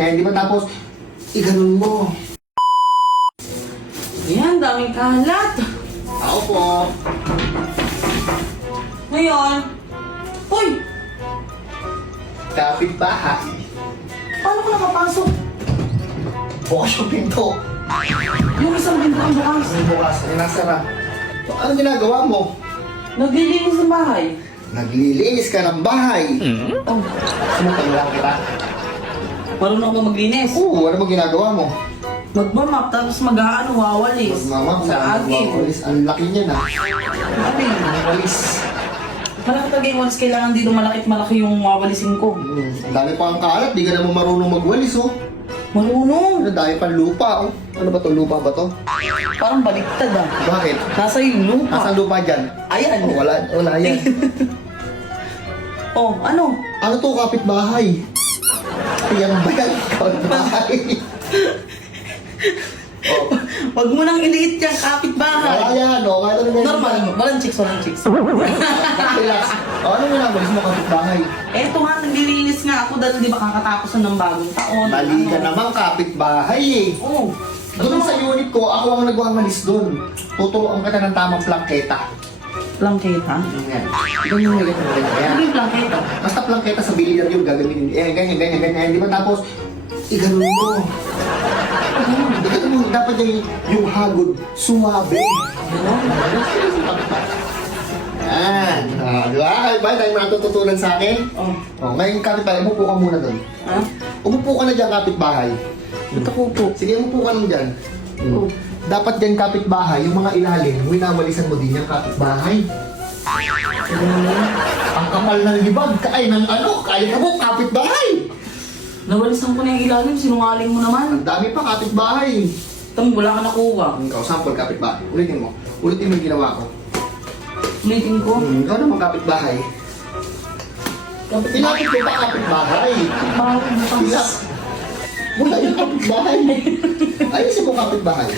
Hindi ba tapos, iganon mo. Yan, daming kalat. Ako po. Ngayon, uy, Kapitbahay. paano ko nakapasok? Bukas yung pinto. Yung isang pinto ang bukas. Ang bukas, ay nasara. Ano ginagawa mo? Naglilinis ng bahay. Naglilinis ka ng bahay. Oh, Sumutang lang kita. marunong ako maglinis. Oo, ano mo ginagawa mo? Magmamap, tapos mag-aano, wawalis. Mama, Sa agim. ang laki niya na. Sabi, Walis. malaki talaga yung walis. Kailangan dito malaki yung wawalisin ko. Ang dami pa ang kalat, di ka naman marunong magwalis, oh. Marunong. Ano, dami pa lupa, oh. Ano ba to, lupa ba to? Parang baliktad ah. Bakit? Nasa yung lupa. Nasaan lupa dyan? Ayan. Oh, wala yan. Oh, ano? Ano to, kapitbahay? Yan ba yan? Kapitbahay. Oh, Wag mo nang iliit yung kapitbahay. wala yan, oh. Kahit ano Normal, walang chicks. Relax. Oh, ano ginagawa mo, kapitbahay? Eto nga, naglilinis nga ako dahil di ba kakatapos na ng bagong taon. Mali ka Ano? naman, kapitbahay, eh. Oo. Doon sa unit ko, ako ang nagwamalis doon. Tuturuan kita ng tamang plangketa. Plangketa? Yan. Doon yung nilagay mo ganyan. Ano yung plangketa? Basta plangketa sa bilyar yung gagamitin. Ganyan. Di ba tapos, iganon mo. Iganon mo. Dapat yung hagod, suwabe. Ganon? Yan. Di ba? Ay, ba? Dahil matututunan sa akin. Oh. Oh, ngayon kapitbahay, umupo ka muna doon. Ha? Umupo ka na dyan, kapitbahay. Ito ko po. Sige, umupo ka lang dyan. Oh. Dapat dyan kapitbahay, yung mga ilalim, winawalisan mo din yung kapitbahay. Ang kapal ng libag, kaya ng ano, kaya mo, kapitbahay. Nawalisan ko na yung ilalim, sinungaling mo naman. Ang dami pa kapitbahay. Tamo, wala ka nakuha. Ikaw, sample kapitbahay. Ulitin mo. Ulitin mo yung ginawa ko. Ulitin ko. Ikaw naman kapitbahay. Pinapit ko pa kapitbahay. Bakit bukas? Pinap. Wala yung kapitbahay. Ayusin mo kapitbahay.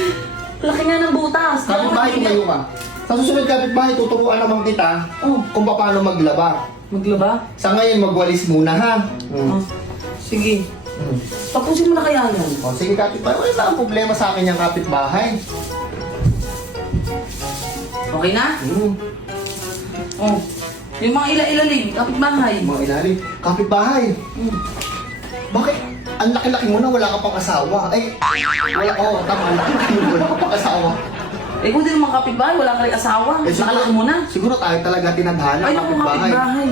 Laki nga ng butas. Kapitbahay, tumayo ka. Sa susunod kapitbahay, tuturuan naman kita kung paano maglaba. Maglaba? Sa ngayon, magwalis muna ha. Oh. Sige. Tapusin mo na kaya yan. O, sige kapitbahay, wala na ang problema sa akin yung kapitbahay. Okay na? Oh. Yung mga ilalim, kapitbahay. Mga ilalim, kapitbahay. Bakit? Ang laki-laki mo na wala ka pang asawa. Ay, wala, tama, ang laki-laki mo wala ka pang asawa. Eh kung di naman kapitbahay, wala ka rin asawa. Nakalaki mo na. Siguro tayo talaga tinadhana Ay, naku, kapitbahay.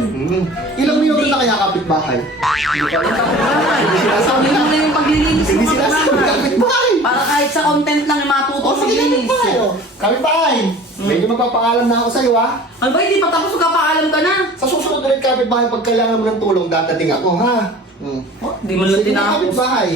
Ilang minuto na kaya kapitbahay? Kapitbahay. Sinasabi Sabihin mo na yung paglilinis Hindi mo sila sabi kapitbahay. kapitbahay. Para kahit sa content lang yung matuto O, sige maglinis. kapitbahay. Kapitbahay, medyo magpapaalam na ako sa'yo ha. Ay ba, hindi pa tapos magkapaalam ka na. Sa susunod ulit kapitbahay, pag kailangan mo ng tulong, dadating ako ha. Di mo lang Sige na tinapos. kapitbahay.